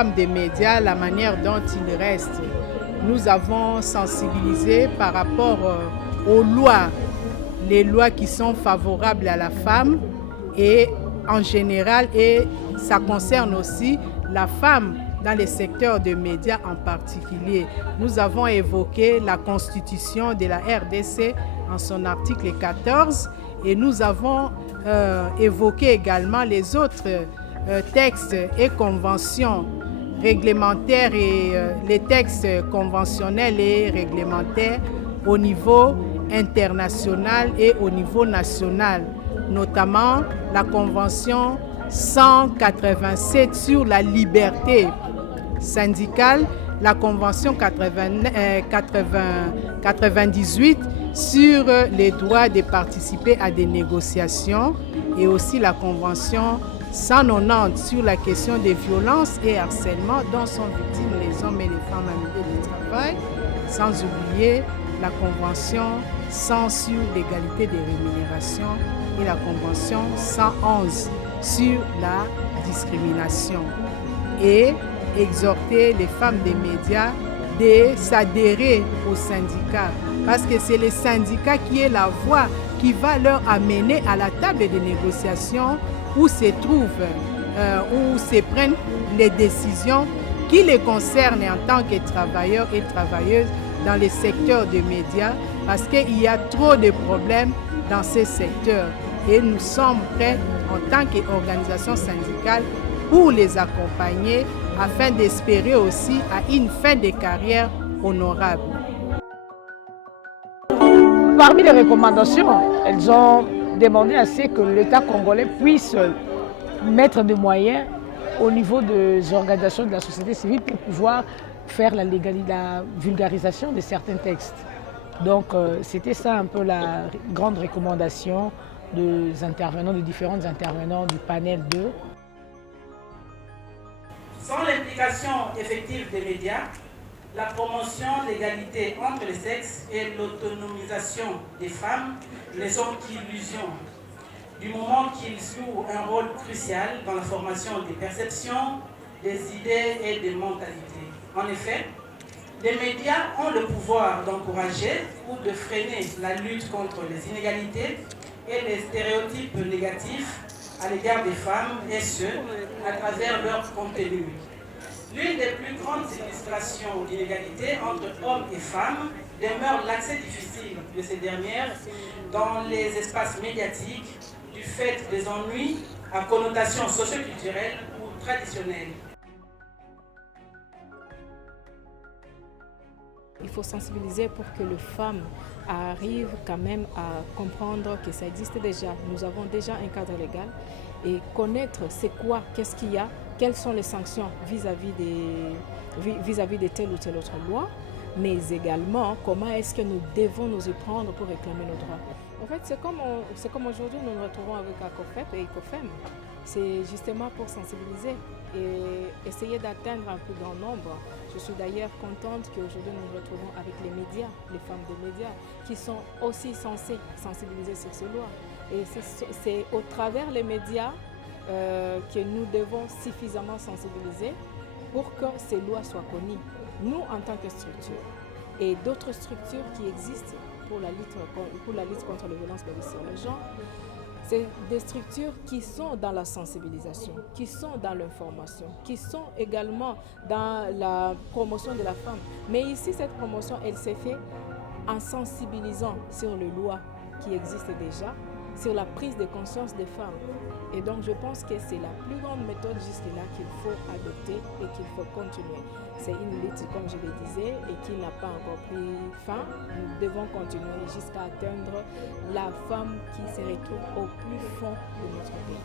femmes des médias, la manière dont ils restent. Nous avons sensibilisé par rapport aux lois, les lois qui sont favorables à la femme et en général, et ça concerne aussi la femme dans les secteurs de médias en particulier. Nous avons évoqué la constitution de la RDC en son article 14 et nous avons évoqué également les autres textes et conventions réglementaires et les textes conventionnels et réglementaires au niveau international et au niveau national, notamment la convention 187 sur la liberté syndicale, la convention 98 sur les droits de participer à des négociations et aussi la convention 190 sur la question des violences et harcèlements dont sont victimes les hommes et les femmes en milieu de travail, sans oublier la convention 100 sur l'égalité des rémunérations et la convention 111 sur la discrimination, et exhorter les femmes des médias de s'adhérer aux syndicats parce que c'est les syndicats qui est la voie qui va leur amener à la table des négociations où se trouvent, où se prennent les décisions qui les concernent en tant que travailleurs et travailleuses dans les secteurs de médias parce qu'il y a trop de problèmes dans ces secteurs et nous sommes prêts en tant qu'organisation syndicale pour les accompagner afin d'espérer aussi à une fin de carrière honorable. Parmi les recommandations, elles ont demandé à ce que l'État congolais puisse mettre des moyens au niveau des organisations de la société civile pour pouvoir faire la vulgarisation de certains textes. Donc c'était ça un peu la grande recommandation des intervenants, des différents intervenants du panel 2. Sans l'implication effective des médias, la promotion de l'égalité entre les sexes et l'autonomisation des femmes ne sont qu'illusions, du moment qu'ils jouent un rôle crucial dans la formation des perceptions, des idées et des mentalités. En effet, les médias ont le pouvoir d'encourager ou de freiner la lutte contre les inégalités et les stéréotypes négatifs à l'égard des femmes, et ce, à travers leur contenu. L'une des plus grandes illustrations d'inégalité entre hommes et femmes demeure l'accès difficile de ces dernières dans les espaces médiatiques du fait des ennuis à connotation socioculturelle ou traditionnelle. Il faut sensibiliser pour que les femmes arrivent quand même à comprendre que ça existe déjà. Nous avons déjà un cadre légal et connaître c'est quoi, qu'est-ce qu'il y a, quelles sont les sanctions vis-à-vis de telle ou telle autre loi, mais également comment est-ce que nous devons nous y prendre pour réclamer nos droits. En fait, c'est comme aujourd'hui nous nous retrouvons avec ACOFEP et ICOFEM. C'est justement pour sensibiliser et essayer d'atteindre un plus grand nombre. Je suis d'ailleurs contente qu'aujourd'hui nous nous retrouvons avec les médias, les femmes des médias, qui sont aussi censées sensibiliser sur ces lois. Et c'est au travers les médias que nous devons suffisamment sensibiliser pour que ces lois soient connues, nous en tant que structure, et d'autres structures qui existent pour la lutte contre les violences basées sur le genre. C'est des structures qui sont dans la sensibilisation, qui sont dans l'information, qui sont également dans la promotion de la femme. Mais ici, cette promotion, elle s'est faite en sensibilisant sur les lois qui existent déjà, sur la prise de conscience des femmes. Et donc, je pense que c'est la plus grande méthode jusque-là qu'il faut adopter et qu'il faut continuer. C'est une lutte, comme je le disais, et qui n'a pas encore pris fin. Nous devons continuer jusqu'à atteindre la femme qui se retrouve au plus fond de notre pays.